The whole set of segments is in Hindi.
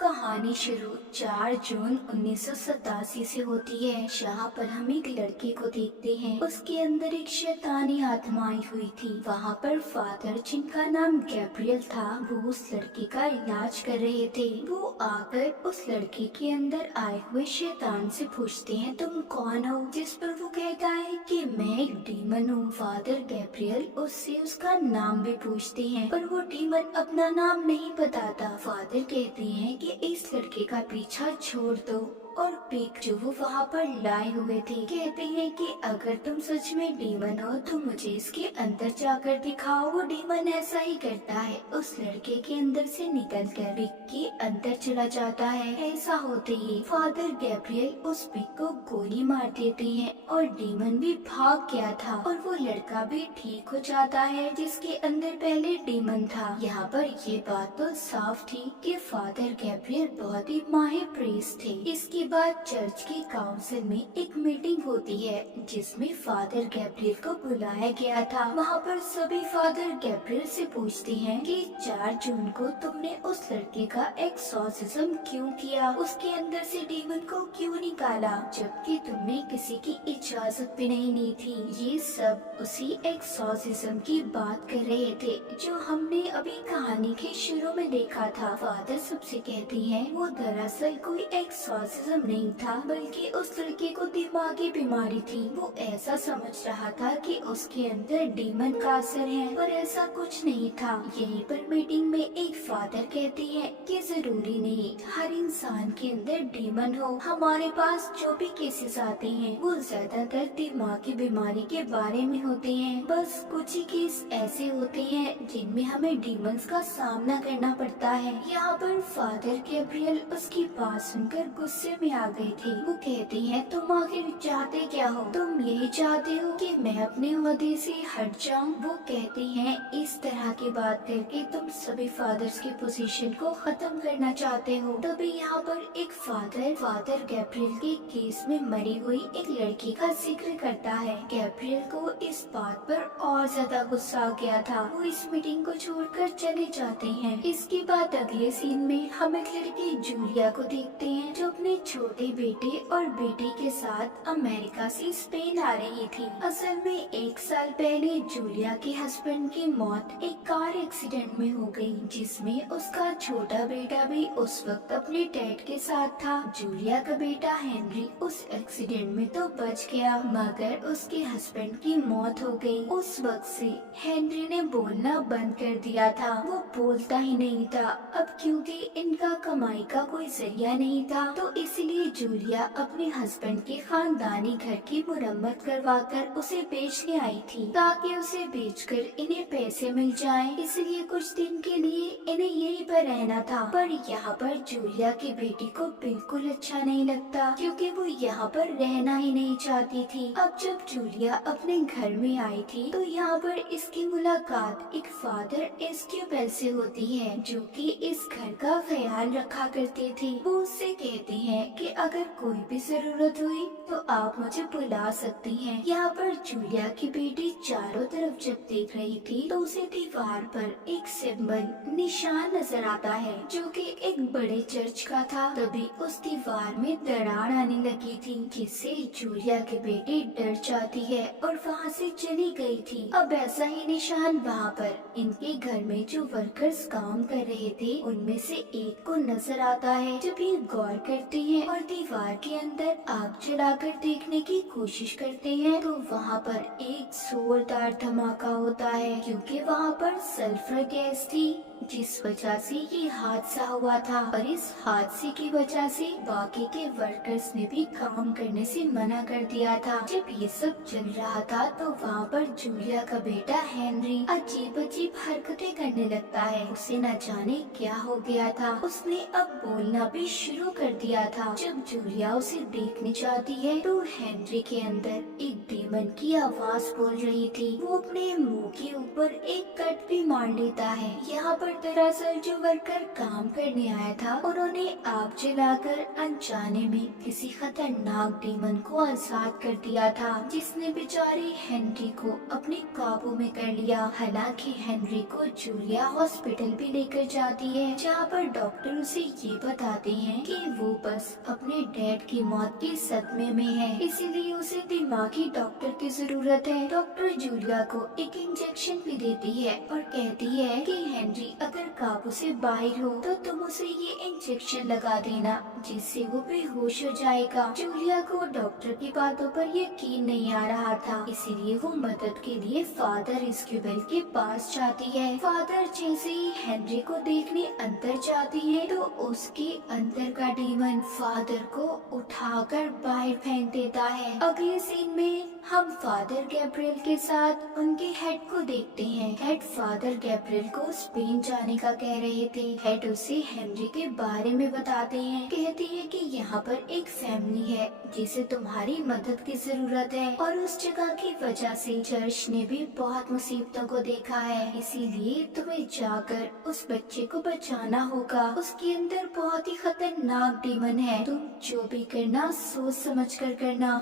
कहानी शुरू 4 जून 1987 से होती है, जहाँ पर हम एक लड़के को देखते हैं। उसके अंदर एक शैतानी आत्मा आई हुई थी। वहाँ पर फादर, जिनका नाम गैब्रियल था, वो उस लड़के का इलाज कर रहे थे। वो आकर उस लड़के के अंदर आए हुए शैतान से पूछते हैं, तुम कौन हो? जिस पर वो कहता है कि मैं एक डीमन हूँ। फादर गैब्रियल उससे उसका नाम भी पूछते हैं, पर वो डीमन अपना नाम नहीं बताता। फादर कहते हैं कि इस लड़के का पीछा छोड़ दो, और पिक जो वो वहाँ पर लाए हुए थे कहते हैं कि अगर तुम सच में डीमन हो तो मुझे इसके अंदर जाकर दिखाओ। वो डीमन ऐसा ही करता है, उस लड़के के अंदर से निकलकर पिक के अंदर चला जाता है। ऐसा होते ही फादर गैब्रियल उस पिक को गोली मार देते हैं और डीमन भी भाग गया था और वो लड़का भी ठीक हो जाता है जिसके अंदर पहले डीमन था। यहाँ पर ये बात तो साफ थी कि फादर गैब्रियल बहुत ही माहिर प्रीस्ट थे। इसके बाद चर्च की काउंसिल में एक मीटिंग होती है जिसमें फादर गैब्रियल को बुलाया गया था। वहाँ पर सभी फादर गैब्रियल से पूछते हैं कि 4 जून को तुमने उस लड़के का एक्सॉर्सिज्म क्यों किया, उसके अंदर से डीमन को क्यों निकाला, जबकि तुमने किसी की इजाजत भी नहीं ली थी। ये सब उसी एक्सॉर्सिज्म की बात कर रहे थे जो हमने अभी कहानी के शुरू में देखा था। फादर सबसे कहती हैं वो दरअसल कोई एक्सॉर्सिज्म नहीं था, बल्कि उस लड़के को दिमागी बीमारी थी। वो ऐसा समझ रहा था कि उसके अंदर डीमन का असर है, पर ऐसा कुछ नहीं था। यहीं पर मीटिंग में एक फादर कहते हैं कि जरूरी नहीं हर इंसान के अंदर डीमन हो। हमारे पास जो भी केसेस आते हैं वो ज्यादातर दिमागी बीमारी के बारे में होते हैं। बस कुछ ही केस ऐसे होते हैं जिनमें हमें डीमंस का सामना करना पड़ता है। यहाँ पर फादर गैब्रियल उसकी बात सुनकर गुस्से में आ गए थे। वो कहते हैं तुम आखिर चाहते क्या हो? तुम यही चाहते हो कि मैं अपने ओहदे से हट जाऊं? वो कहते हैं इस तरह की बात करके तुम सभी फादर्स की पोजीशन को खत्म करना चाहते हो। तभी यहाँ पर एक फादर गैब्रियल के केस में मरी हुई एक लड़की का जिक्र करता है। गैब्रियल को इस बात पर और ज्यादा गुस्सा आ गया था। वो इस मीटिंग को छोड़कर चले जाते हैं। इसके बाद अगले सीन में हम एक लड़की जूलिया को देखते हैं जो अपने छोटे बेटे और बेटी के साथ अमेरिका से स्पेन आ रही थी। असल में 1 साल पहले जूलिया के हस्बैंड की मौत एक कार एक्सीडेंट में हो गई, जिसमें उसका छोटा बेटा भी उस वक्त अपने डैड के साथ था। जूलिया का बेटा हेनरी उस एक्सीडेंट में तो बच गया, मगर उसके हस्बैंड की मौत हो गई। उस वक्त से हेनरी ने बोलना बंद कर दिया था, वो बोलता ही नहीं था। अब क्योंकि इनका कमाई का कोई जरिया नहीं था, तो इसलिए जूलिया अपने हस्बैंड के खानदानी घर की मुरम्मत करवाकर उसे बेचने आई थी, ताकि उसे बेचकर इन्हें पैसे मिल जाएं। इसलिए कुछ दिन के लिए इन्हें यहीं पर रहना था। पर यहाँ पर जूलिया की बेटी को बिल्कुल अच्छा नहीं लगता, क्योंकि वो यहाँ पर रहना ही नहीं चाहती थी। अब जब जूलिया अपने घर में आई थी तो यहाँ पर इसकी मुलाकात एक फादर एस्क्यूबेल से होती है, जो कि इस घर का ख्याल रखा करते थे। वो उससे कहते हैं कि अगर कोई भी जरूरत हुई तो आप मुझे बुला सकती हैं। यहाँ पर जूलिया की बेटी चारों तरफ जब देख रही थी तो उसे दीवार पर एक सिंबल निशान नजर आता है, जो कि एक बड़े चर्च का था। तभी उस दीवार में दरार आने लगी थी, जिससे जूलिया की बेटी डर जाती है और वहाँ से चली गई थी। अब ऐसा ही निशान वहाँ पर इनके घर में जो वर्कर्स काम कर रहे थे उनमें से एक को नजर आता है। जब ये गौर करते हैं और दीवार के अंदर आग जलाकर देखने की कोशिश करते हैं तो वहाँ पर एक जोरदार धमाका होता है, क्योंकि वहाँ पर सल्फर गैस थी, जिस वजह से ये हादसा हुआ था। और इस हादसे की वजह से बाकी के वर्कर्स ने भी काम करने से मना कर दिया था। जब ये सब चल रहा था तो वहाँ पर जूलिया का बेटा हेनरी अजीब अजीब हरकतें करने लगता है। उसे न जाने क्या हो गया था, उसने अब बोलना भी शुरू कर दिया था। जब जूलिया उसे देखने जाती है तो हेनरी के अंदर एक डीमन की आवाज बोल रही थी। वो अपने मुंह के ऊपर एक कट भी मार लेता है। यहाँ पर पर दरअसल जो वर्कर काम करने आया था उन्होंने आग जलाकर अनजाने में किसी खतरनाक डीमन को आजाद कर दिया था, जिसने बेचारे हेनरी को अपने काबू में कर लिया। हालांकि हेनरी को जूलिया हॉस्पिटल भी लेकर जाती है, जहाँ पर डॉक्टर उसे ये बताते हैं कि वो बस अपने डैड की मौत के सदमे में है, इसीलिए उसे दिमागी डॉक्टर की जरूरत है। डॉक्टर जूलिया को एक इंजेक्शन भी देती है और कहती है कि हेनरी अगर काबू से बाहर हो तो तुम उसे ये इंजेक्शन लगा देना, जिससे वो बेहोश हो जाएगा। जूलिया को डॉक्टर की बातों पर यकीन नहीं आ रहा था, इसीलिए वो मदद के लिए फादर एस्क्यूबेल के पास जाती है। फादर जैसे ही हेनरी को देखने अंदर जाती है तो उसके अंदर का डीमन फादर को उठाकर बाहर फेंक देता है। अगले सीन में हम फादर गैब्रियल के साथ उनके हेड को देखते हैं। हेड फादर गैब्रियल को स्पेन जाने का कह रहे थे। हेड उसे हेनरी के बारे में बताते हैं, कहते हैं कि यहाँ पर एक फैमिली है जिसे तुम्हारी मदद की जरूरत है, और उस जगह की वजह से चर्च ने भी बहुत मुसीबतों को देखा है, इसीलिए तुम्हें जाकर उस बच्चे को बचाना होगा। उसके अंदर बहुत ही खतरनाक डीमन है, तुम जो भी करना सोच समझ कर करना।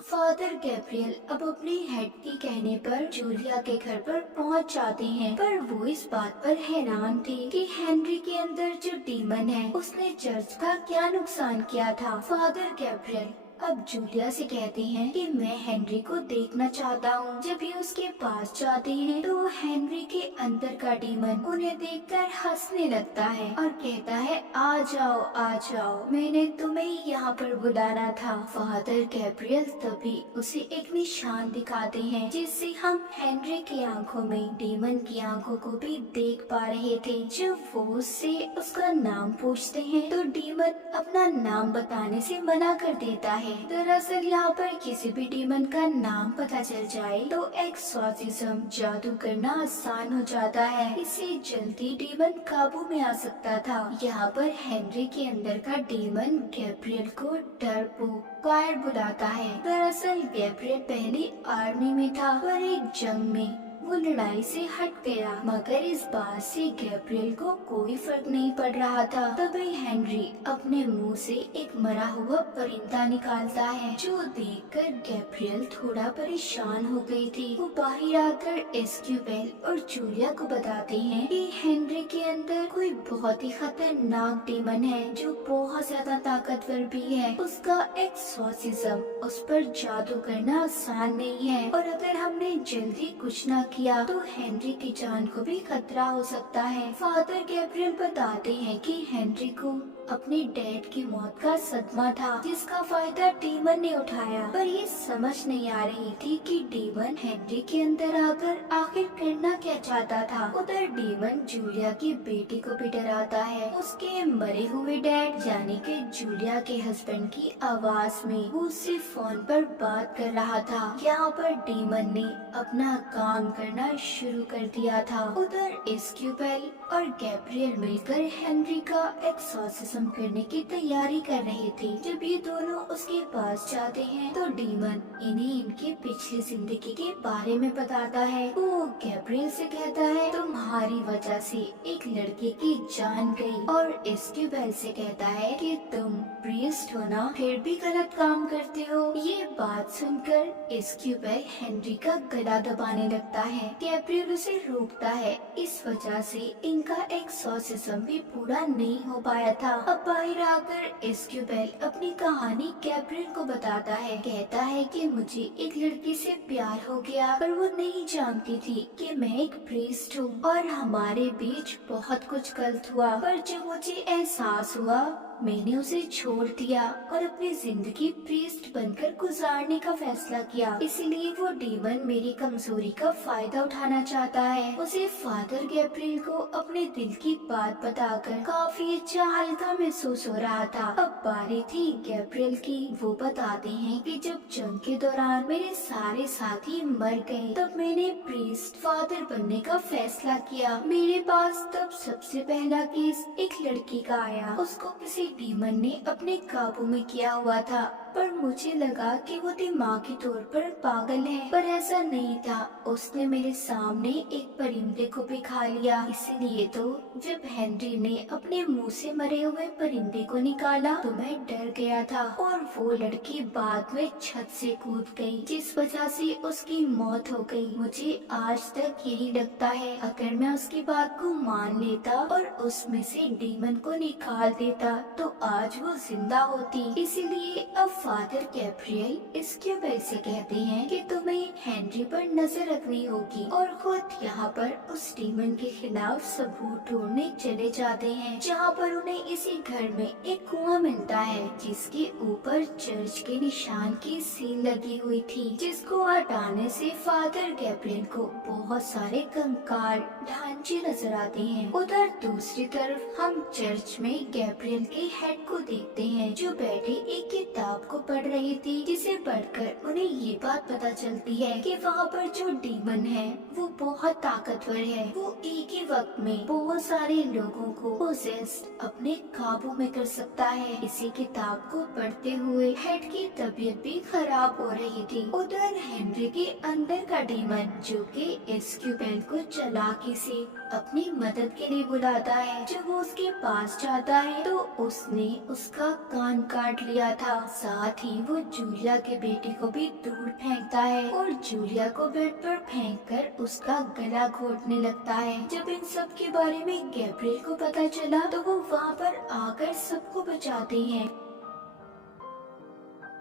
फादर गैब्रियल अब अपने हेड के कहने पर जूलिया के घर पर पहुंच जाते हैं, पर वो इस बात पर हैरान थे कि हेनरी के अंदर जो डीमन है उसने चर्च का क्या नुकसान किया था। फादर गैब्रियल अब जूलिया से कहते हैं कि मैं हेनरी को देखना चाहता हूँ। जब ये उसके पास जाते हैं तो हेनरी के अंदर का डीमन उन्हें देखकर हंसने लगता है और कहता है आ जाओ, मैंने तुम्हें यहाँ पर बुलाना था। फादर गैब्रियल तभी उसे एक निशान दिखाते हैं, जिससे हम हेनरी की आंखों में डीमन की आंखों को भी देख पा रहे थे। जब वो उससे उसका नाम पूछते हैं तो डीमन अपना नाम बताने से मना कर देता है। दरअसल यहाँ पर किसी भी डीमन का नाम पता चल जाए तो एक्सॉर्सिज्म जादू करना आसान हो जाता है, इससे जल्दी डीमन काबू में आ सकता था। यहाँ पर हेनरी के अंदर का डीमन गैब्रियल को डरपोक बुलाता है। दरअसल गैब्रियल पहले आर्मी में था, पर एक जंग में वो लड़ाई से हट गया, मगर इस बात से गैब्रियल को कोई फर्क नहीं पड़ रहा था। तभी हेनरी अपने मुंह से एक मरा हुआ परिंदा निकालता है, जो देखकर गैब्रियल थोड़ा परेशान हो गई थी। वो बाहर आकर एस्क्यूबेल और जूलिया को बताते हैं कि हेनरी के अंदर कोई बहुत ही खतरनाक डीमन है जो बहुत ज्यादा ताकतवर भी है। उसका एक्सॉर्सिज्म उस पर जादू करना आसान नहीं है, और अगर हमने जल्दी कुछ न किया तो हेनरी की जान को भी खतरा हो सकता है। फादर गैब्रियल बताते हैं कि हेनरी को अपने डैड की मौत का सदमा था, जिसका फायदा डीमन ने उठाया, पर ये समझ नहीं आ रही थी कि डीमन हेनरी के अंदर आकर आखिर करना क्या चाहता था। उधर डीमन जूलिया की बेटी को भी डराता है। उसके मरे हुए डैड यानी कि जूलिया के हस्बैंड की आवाज में वो उससे फोन पर बात कर रहा था। यहाँ पर डीमन ने अपना काम करना शुरू कर दिया था। उधर एस्क्यूबेल और गैब्रियल मिलकर हेनरी का एक्सॉर्सिज्म करने की तैयारी कर रहे थे। जब ये दोनों उसके पास जाते हैं तो डीमन इन्हें इनकी पिछली जिंदगी के बारे में बताता है। वो गैब्रियल से कहता है तुम्हारी वजह से एक लड़के की जान गई, और एस्क्यूबेल से कहता है कि तुम प्रीस्ट हो ना, फिर भी गलत काम करते हो। ये बात सुनकर एस्क्यूबेल हेनरी का गला दबाने लगता है। गैब्रियल उसे रोकता है, इस वजह से इनका एक्सॉर्सिज्म भी पूरा नहीं हो पाया था। अब बाहर आकर एस्क्यूबेल अपनी कहानी गैब्रियल को बताता है, कहता है कि मुझे एक लड़की से प्यार हो गया, पर वो नहीं जानती थी कि मैं एक प्रीस्ट हूँ, और हमारे बीच बहुत कुछ गलत हुआ, पर जब मुझे एहसास हुआ मैंने उसे छोड़ दिया और अपनी जिंदगी प्रीस्ट बनकर गुजारने का फैसला किया। इसीलिए वो डीमन मेरी कमजोरी का फायदा उठाना चाहता है। उसे फादर गैब्रियल को अपने दिल की बात बताकर काफी अच्छा हल्का महसूस हो रहा था। अब बारी थी गैब्रियल की। वो बताते हैं कि जब जंग के दौरान मेरे सारे साथी मर गए तब मैंने प्रीस्ट फादर बनने का फैसला किया। मेरे पास तब सबसे पहला केस एक लड़की का आया। उसको किसी डीमन ने अपने काबू में किया हुआ था, पर मुझे लगा कि वो दिमागी तौर पर पागल है, पर ऐसा नहीं था। उसने मेरे सामने एक परिंदे को भी खा लिया। इसीलिए तो जब हेनरी ने अपने मुंह से मरे हुए परिंदे को निकाला तो मैं डर गया था और वो लड़की बाद में छत से कूद गई, जिस वजह से उसकी मौत हो गई। मुझे आज तक यही लगता है अगर मैं उसकी बात को मान लेता और उसमें से डीमन को निकाल देता तो आज वो जिंदा होती। इसीलिए अब फादर गैब्रियल इस्क्यूबेल से कहते हैं कि तुम्हें हेनरी पर नजर रखनी होगी और खुद यहाँ पर उस डीमन के खिलाफ सबूत ढूंढने चले जाते हैं, जहाँ पर उन्हें इसी घर में एक कुआं मिलता है जिसके ऊपर चर्च के निशान की सील लगी हुई थी, जिसको हटाने से फादर गैब्रियल को बहुत सारे कंकाल ढांचे नजर आते हैं। उधर दूसरी तरफ हम चर्च में गैब्रियल के हेड को देखते हैं जो बैठे एक किताब को पढ़ रही थी, जिसे पढ़कर उन्हें ये बात पता चलती है कि वहाँ पर जो डीमन है वो बहुत ताकतवर है। वो एक ही वक्त में बहुत सारे लोगों को पोसेस्ड अपने काबू में कर सकता है। इसी किताब को पढ़ते हुए हेड की तबीयत भी खराब हो रही थी। उधर हेनरी के अंदर का डीमन जो कि एस्क्यूबेल को चालाकी से अपनी मदद के लिए बुलाता है। जब वो उसके पास जाता है तो उसने उसका कान काट लिया था। साथ ही वो जूलिया के बेटे को भी दूर फेंकता है और जूलिया को बेड पर फेंककर उसका गला घोटने लगता है। जब इन सब के बारे में गैब्रियल को पता चला तो वो वहाँ पर आकर सबको बचाते हैं।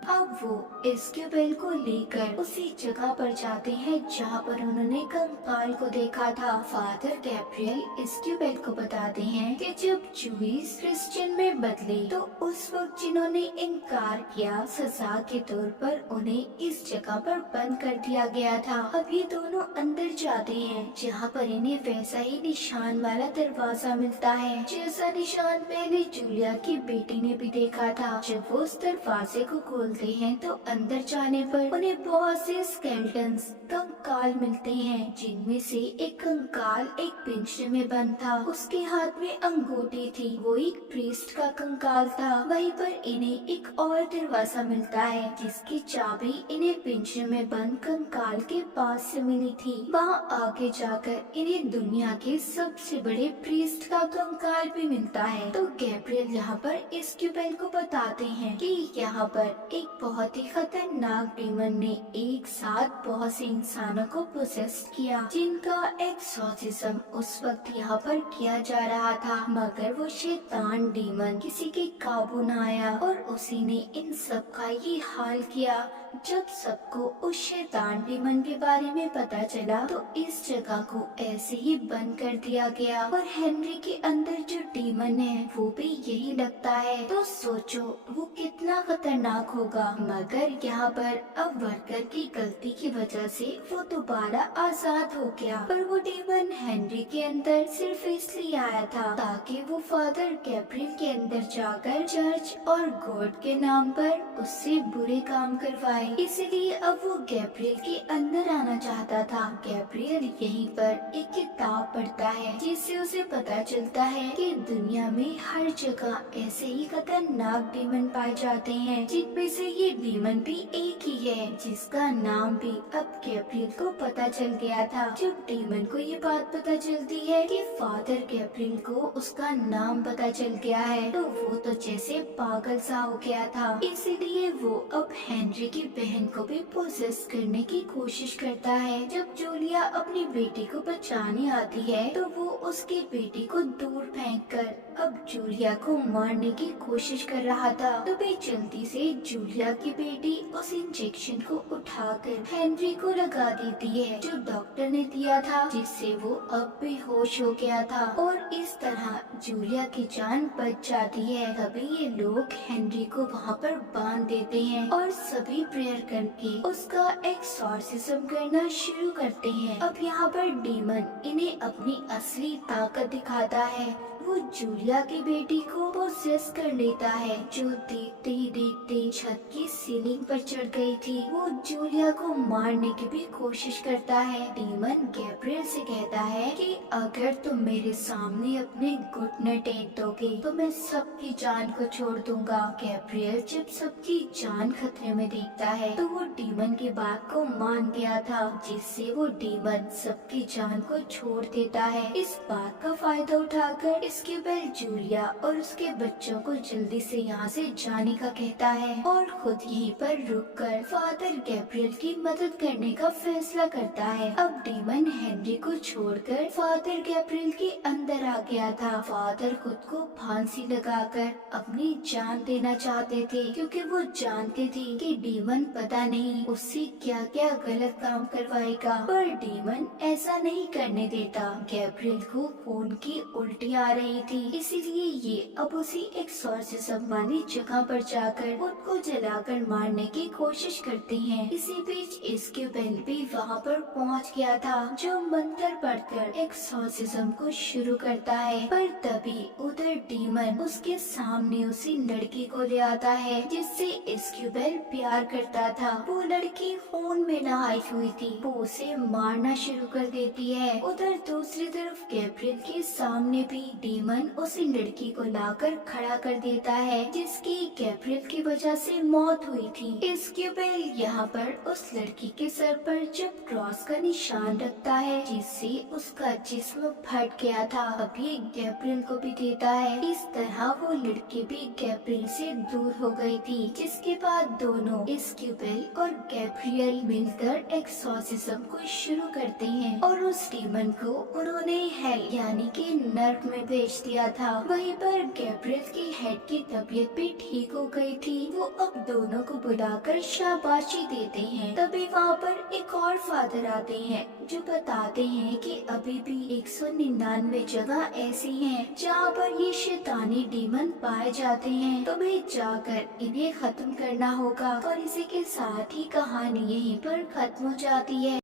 अब वो एस्क्यूबेल को लेकर उसी जगह पर जाते हैं जहाँ पर उन्होंने कंकाल को देखा था। फादर गैब्रियल एस्क्यूबेल को बताते हैं कि जब जूइस क्रिश्चियन में बदले तो उस वक्त जिन्होंने इनकार किया सजा के तौर पर उन्हें इस जगह पर बंद कर दिया गया था। अब ये दोनों अंदर जाते हैं जहाँ पर इन्हें वैसा ही निशान वाला दरवाजा मिलता है जैसा निशान पहले जूलिया की बेटी ने भी देखा था। जब वो उस दरवाजे को खोलते हैं तो अंदर जाने पर उन्हें बहुत से स्केलेटन्स कंकाल मिलते हैं, जिनमें से एक कंकाल एक पिंजरे में बंद था। उसके हाथ में अंगूठी थी, वो एक प्रीस्ट का कंकाल था। वहीं पर इन्हें एक और दरवाजा मिलता है जिसकी चाबी इन्हें पिंजरे में बंद कंकाल के पास से मिली थी। वहाँ आगे जाकर इन्हें दुनिया के सबसे बड़े प्रीस्ट का कंकाल भी मिलता है। तो गैब्रियल यहाँ पर एस्क्यूबेल को बताते हैं कि यहाँ पर एक बहुत ही खतरनाक डीमन ने एक साथ बहुत से इंसानों को पोसेस किया, जिनका एक्सोर्सिज्म उस वक्त यहाँ पर किया जा रहा था। मगर वो शैतान डीमन किसी के काबू न आया और उसी ने इन सब का ये हाल किया। जब सबको उस शैतान डीमन के बारे में पता चला तो इस जगह को ऐसे ही बंद कर दिया गया और हेनरी के अंदर जो डीमन है वो भी यही लगता है। तो सोचो वो कितना खतरनाक होगा। मगर यहाँ पर अब वर्कर की गलती की वजह से वो दोबारा आजाद हो गया, पर वो डीमन हेनरी के अंदर सिर्फ इसलिए आया था ताकि वो फादर गैब्रियल के अंदर जाकर चर्च और गॉड के नाम पर उससे बुरे काम करवाए। इसलिए अब वो गैब्रियल के अंदर आना चाहता था। गैब्रियल यहीं पर एक किताब पढ़ता है जिससे उसे पता चलता है कि दुनिया में हर जगह ऐसे ही खतरनाक डीमन पाए जाते हैं, जिनमें से ये डीमन भी एक ही है जिसका नाम भी अब गैब्रियल को पता चल गया था। जब डीमन को ये बात पता चलती है कि फादर गैब्रियल को उसका नाम पता चल गया है तो वो तो जैसे पागल सा हो गया था। इसीलिए वो अब हेनरी की बहन को भी पोसेस करने की कोशिश करता है। जब जूलिया अपनी बेटी को बचाने आती है तो वो उसकी बेटी को दूर फेंककर अब जूलिया को मारने की कोशिश कर रहा था। तभी जल्दी से जूलिया की बेटी उस इंजेक्शन को उठाकर हेनरी को लगा देती है जो डॉक्टर ने दिया था, जिससे वो अब बेहोश हो गया था और इस तरह जूलिया की जान बच जाती है। तभी ये लोग हेनरी को वहाँ पर बांध देते हैं और सभी प्रेयर करके उसका एक्सॉर्सिज्म करना शुरू करते हैं। अब यहाँ पर डीमन इन्हें अपनी असली ताकत दिखाता है। वो जूलिया की बेटी को पोसेस कर लेता है, जो देखते ही देखते छत की सीलिंग पर चढ़ गई थी। वो जूलिया को मारने की भी कोशिश करता है। डीमन गैब्रियल से कहता है कि अगर तुम मेरे सामने अपने घुटने टेक दोगे तो मैं सबकी जान को छोड़ दूंगा। गैब्रियल जब सबकी जान खतरे में देखता है तो वो डीमन की बात को मान गया था, जिससे वो डीमन सबकी जान को छोड़ देता है। इस बात का फायदा उठाकर एस्क्यूबेल जूलिया और उसके बच्चों को जल्दी से यहाँ से जाने का कहता है और खुद यहीं पर रुककर फादर गैब्रियल की मदद करने का फैसला करता है। अब डीमन हेनरी को छोड़कर फादर गैब्रियल के अंदर आ गया था। फादर खुद को फांसी लगाकर अपनी जान देना चाहते थे, क्योंकि वो जानते थे कि डीमन पता नहीं उससे क्या क्या गलत काम करवाएगा, पर डीमन ऐसा नहीं करने देता। गैब्रियल को खून की उल्टी आ रही थी, इसीलिए ये अब उसी एक्सॉर्सिज्म वाली जगह पर जाकर उनको जलाकर मारने की कोशिश करते हैं। इसी बीच एस्क्यूबेल भी वहाँ पर पहुँच गया था, जो मंत्र पढ़कर एक्सॉर्सिज्म को शुरू करता है। पर तभी उधर डीमन उसके सामने उसी लड़की को ले आता है जिससे एस्क्यूबेल प्यार करता था। वो लड़की खून में नहाई हुई थी। वो उसे मारना शुरू कर देती है। उधर दूसरी तरफ गैब्रियल के सामने भी डीमन उसी लड़की को लाकर खड़ा कर देता है, जिसकी गैब्रियल की वजह से मौत हुई थी। एस्क्यूबेल यहाँ पर उस लड़की के सर पर जब क्रॉस का निशान रखता है, जिससे उसका जिस्म फट गया था, अब ये गैब्रियल को भी देता है। इस तरह वो लड़की भी गैब्रियल से दूर हो गई थी, जिसके बाद दोनों एस्क्यूबेल और गैब्रियल मिलकर एक्सॉर्सिज्म को शुरू करते हैं और उस डीमन को उन्होंने हेल यानी कि नर्क में भेज दिया था। वहीं पर गैब्रियल की हेड की तबीयत भी ठीक हो गई थी। वो अब दोनों को बुलाकर शाबाशी देते हैं। तभी वहाँ पर एक और फादर आते हैं जो बताते हैं कि अभी भी 199 जगह ऐसी हैं जहाँ पर ये शैतानी डीमन पाए जाते हैं। तुम्हें जाकर इन्हें खत्म करना होगा और इसी के साथ ही कहानी यहीं पर खत्म हो जाती है।